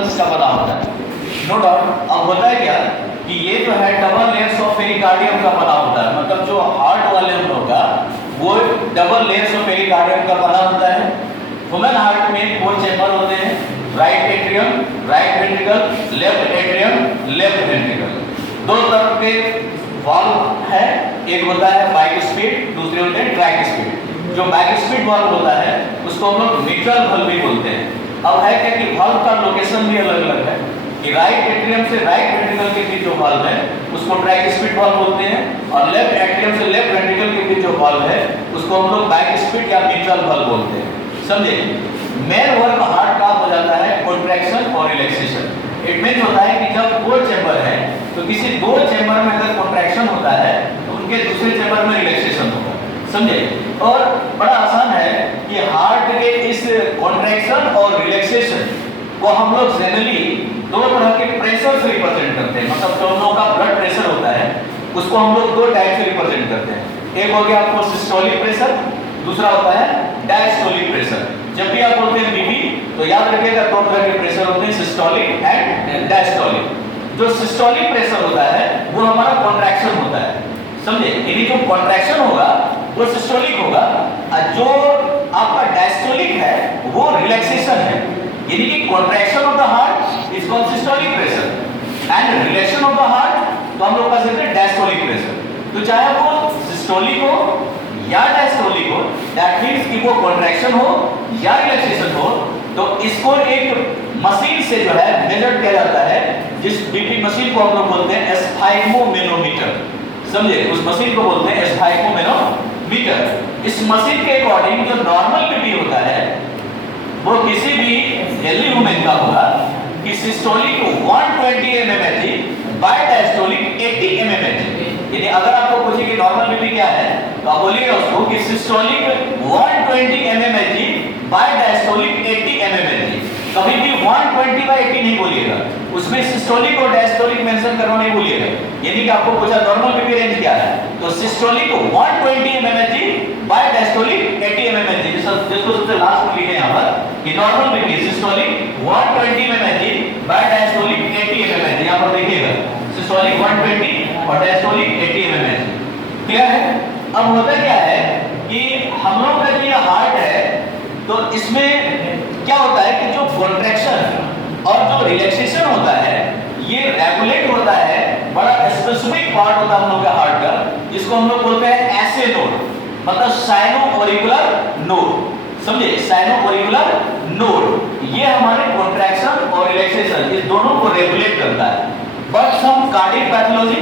Muscles का बना होता है, नो डाउट। अब होता है क्या कि ये जो है डबल लेयर्स ऑफ पेरिकार्डियम का बना होता है, मतलब जो हार्ट वाले हम लोग का वो डबल लेयर्स ऑफ पेरिकार्डियम का बना होता है। ह्यूमन हार्ट में 4 चैम्बर होते हैं, right atrium, right ventricle, left atrium, left ventricle. दो तरफ के वाल्व है, एक होता है बाइस्फीड, दूसरे होते हैं ट्राइस्फीड। जो बाइस्फीड वाल्व होता है उसको हम लोग मिट्रल वाल्व भी बोलते हैं। अब है क्या कि वाल्व का लोकेशन भी अलग अलग है कि राइट एट्रियम से राइट वेंट्रिकल के बीच जो वाल्व है उसको ट्राइस्फीड वाल्व बोलते हैं, और लेफ्ट एट्रियम से लेफ्ट वेंट्रिकल के बीच जो वाल्व है उसको हम लोग बाइस्फीड या मिट्रल वाल्व बोलते हैं। समझे? मेन वर्क हार्ट का हो जाता है कॉन्ट्रैक्शन और रिलैक्सेशन। इट मींस होता है कि जब 4 चैम्बर है तो किसी 2 चैम्बर में अगर कॉन्ट्रैक्शन होता है तो उनके दूसरे चैम्बर में रिलैक्सेशन होगा। समझे? और बड़ा आसान है कि हार्ट के इस कॉन्ट्रैक्शन और रिलैक्सेशन को हम लोग जनरली 2 तरह के प्रेशर से रिप्रेजेंट करते हैं, मतलब जो हम लोग का ब्लड प्रेशर होता है उसको हम लोग 2 टाइप से रिप्रेजेंट करते हैं। एक हो गया आपको सिस्टोलिक प्रेशर, दूसरा होता है डायस्टोलिक प्रेशर। जब भी आप बोलते हैं बीपी तो याद रखिएगा 2 तरह के प्रेशर होते हैं, सिस्टोलिक एंड डायस्टोलिक। जो सिस्टोलिक प्रेशर होता है वो हमारा कॉन्ट्रैक्शन होता है। समझे? यानी जो कॉन्ट्रैक्शन होगा वो सिस्टोलिक होगा, और जो आपका डायस्टोलिक है वो रिलैक्सेशन है। यानी कि contraction of the heart is called systolic pressure and रिलैक्शन of the heart तो हम लोग का कहते हैं डायस्टोलिक प्रेशर। तो चाहे वो सिस्टोलिक हो या डायस्टोलिक हो, दैट मींस कि वो कॉन्ट्रैक्शन हो या रिलैक्सेशन हो, तो इसको एक मशीन से जो है मेजर किया जाता है, जिस बीपी मशीन को हम लोग बोलते हैं एस्फाइगमोमेनोमीटर। समझे? उस मशीन को बोलते हैं एस्फाइगमोमेनोमीटर। इस मशीन के अकॉर्डिंग जो नॉर्मल बीपी होता है वो किसी भी हेल्दी वुमेन का होगा कि systolic 120 mmHg by diastolic 80 mmHg। यानी अगर आपको पूछे कि नॉर्मल बीपी क्या है तो आप बोलिएगा उसको कि systolic 120 mmHg by diastolic 80 mmHg। कभी भी 120 बाय 80 नहीं बोलिएगा, उसमें सिस्टोलिक और डायस्टोलिक मेंशन करना नहीं भूलिएगा। यानी कि आपको पूछा नॉर्मल बीपी रेंज क्या है तो systolic 120 mmHg by diastolic 80 mmHg। जिसको सबसे लास्ट में लिखे यहां पर कि normal BP systolic 120 mmHg by diastolic 80 mmHg। यहां पर देखिएगा सिस्टोलिक 120 और डायस्टोलिक 80 mmHg। क्लियर है? अब होता क्या है कि हम लोग का जो हार्ट है तो इसमें क्या होता है कि जो कॉन्ट्रैक्शन और जो रिलैक्सेशन होता है ये रेगुलेट होता है, बड़ा स्पेसिफिक पार्ट होता है हम लोग के हार्ट का, जिसको हम लोग बोलते हैं एसे नोड, मतलब साइनो-ऑरिकुलर नोड। समझे? साइनो-ऑरिकुलर नोड ये हमारे कॉन्ट्रैक्शन और रिलैक्सेशन इस दोनों को रेगुलेट करता है। बट सम कार्डिक पैथोलॉजी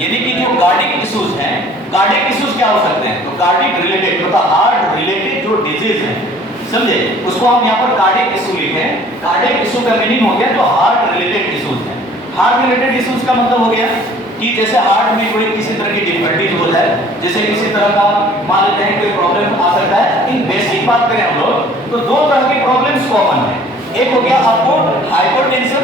यानी कि जो कार्डिक इश्यूज हैं, कार्डिक इश्यूज क्या हो सकते हैं तो कार्डिक रिलेटेड मतलब हार्ट रिलेटेड जो डिजीज हैं, समझे, उसको हम यहाँ पर कार्डिक इशू लिखे हैं। कार्डिक इशू का मीनिंग हो गया जो हार्ट रिलेटेड इश्यूज हैं। हार्ट रिलेटेड इश्यूज का मतलब हो गया कि जैसे हार्ट में कोई किसी तरह की डिफिकल्टीज हो जाए, जैसे किसी तरह का मान लेते हैं कोई प्रॉब्लम आ सकता है। इन बेसिक बात करें हम लोग तो 2 तरह की प्रॉब्लम्स कॉमन है, एक हो गया आपको हाइपरटेंशन,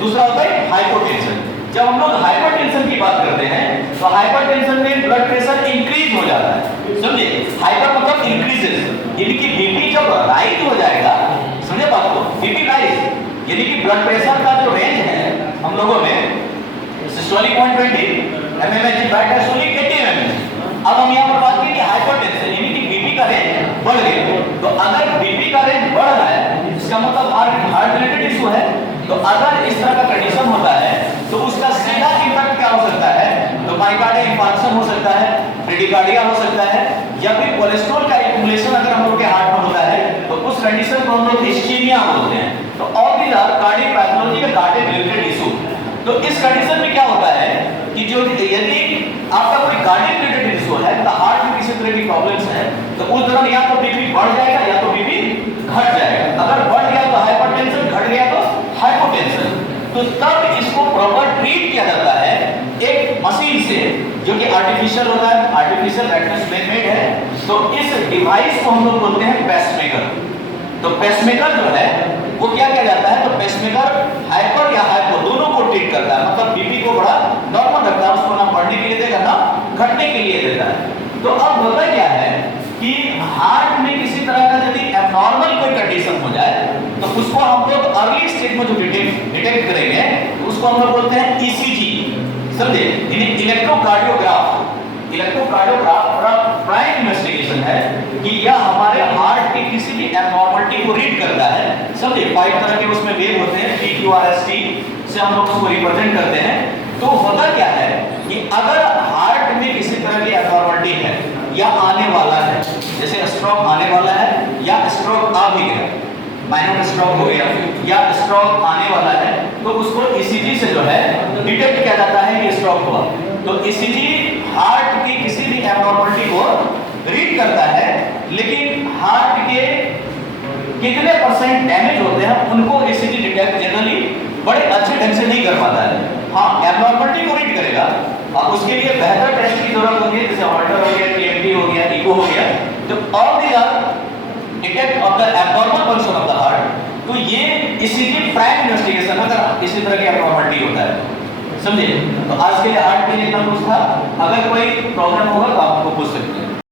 दूसरा होता है हाइपोटेंशन। जब हम लोग हाइपरटेंशन की बात करते हैं तो हाइपरटेंशन में ब्लड प्रेशर इंक्रीज हो जाता है। समझे? हाइपर मतलब इंक्रीजेस, यानी कि बीपी जब राइज हो जाएगा, समझे बात को, बीपी राइज यानी कि ब्लड प्रेशर का जो रेंज है हम लोगों में systolic 120 mmHg by diastolic 80 mmHg। अब हम यहाँ पर बात करें कि हाइपरटेंशन यानी कि बीपी का रेंज बढ़ गया। तो अगर बीपी का रेंज बढ़ रहा है इसका मतलब हार्ट रिलेटेड इशू है। तो अगर इस तरह का कंडीशन होता है तो उसका सीधा इंपैक्ट क्या हो सकता है तो मायोकार्डियल इंफार्क्शन हो सकता है, ब्रेडिकार्डिया हो सकता है, या फिर कोलेस्ट्रॉल का एक्युमुलेशन अगर हम लोग के हार्ट में होता है तो उस कंडीशन को हम लोग इस्कीमिया बोलते हैं। तो all these are cardiac pathology या कार्डियक रिलेटेड इशू। तो इस कंडीशन में क्या होता है कि जो यदि आपका कोई कार्डियक रिलेटेड इशू है तो हार्ट में किसी तरह की प्रॉब्लम्स है तो उस दौरान या तो बीपी बढ़ जाएगा या तो बीपी घट जाएगा। अगर बढ़ गया तो हाइपरटेंशन, घट गया तो हाइपोटेंशन। तो तब इसको प्रॉपर ट्रीट किया जाता है एक मशीन से जो कि आर्टिफिशियल होता है, आर्टिफिशियल एटमॉस्फेयर मेड है। तो इस डिवाइस को हम लोग बोलते हैं पेसमेकर। तो पेसमेकर जो है वो क्या किया जाता है तो पेसमेकर हाइपर या हाइपो दोनों को ट्रीट करता है, मतलब बीपी को बड़ा नॉर्मल रखता है, उसको ना बढ़ने के लिए देगा ना घटने के लिए देता है। तो अब होता क्या है कि हार्ट में किसी तरह का यदि एबनॉर्मल कोई कंडीशन हो जाए तो उसको हम लोग अर्ली स्टेज में जो डिटेक्ट डिटेक्ट करेंगे तो उसको हम लोग बोलते हैं ईसीजी, समझे? इलेक्ट्रोकार्डियोग्राफ प्राइम इन्वेस्टिगेशन है कि यह हमारे हार्ट की किसी भी एब्नॉर्मलिटी को रीड करता है, समझे? 5 तरह के उसमें वेव होते हैं, PQRST से हम लोग उसको रिप्रेजेंट करते हैं। तो होता क्या है कि अगर हार्ट में किसी तरह की एब्नॉर्मलिटी है या आने वाला है, जैसे स्ट्रोक आने वाला है या स्ट्रोक आ भी गया, माइनर स्ट्रोक हो गया या स्ट्रोक आने वाला है, तो उसको ईसीजी से जो है डिटेक्ट किया जाता है कि स्ट्रोक हुआ। तो ईसीजी हार्ट की किसी भी एब्नॉर्मलिटी को रीड करता है, लेकिन हार्ट के कितने % डैमेज होते हैं उनको ईसीजी डिटेक्ट जनरली बड़े अच्छे ढंग से नहीं कर पाता है। हाँ, एब्नॉर्मलिटी को रीड करेगा और उसके लिए बेहतर टेस्ट की जरूरत होती है, जैसे हॉल्टर हो गया, टीएमटी हो गया, इको हो गया। तो all these are detect of the abnormal function of the heart. तो ये ईसीजी प्राइम इन्वेस्टिगेशन अगर इसी तरह की एब्नॉर्मलिटी होता है, समझे? तो आज के लिए हार्ट के लिए इतना कुछ था। अगर कोई प्रॉब्लम होगा तो आपको पूछ सकते हैं।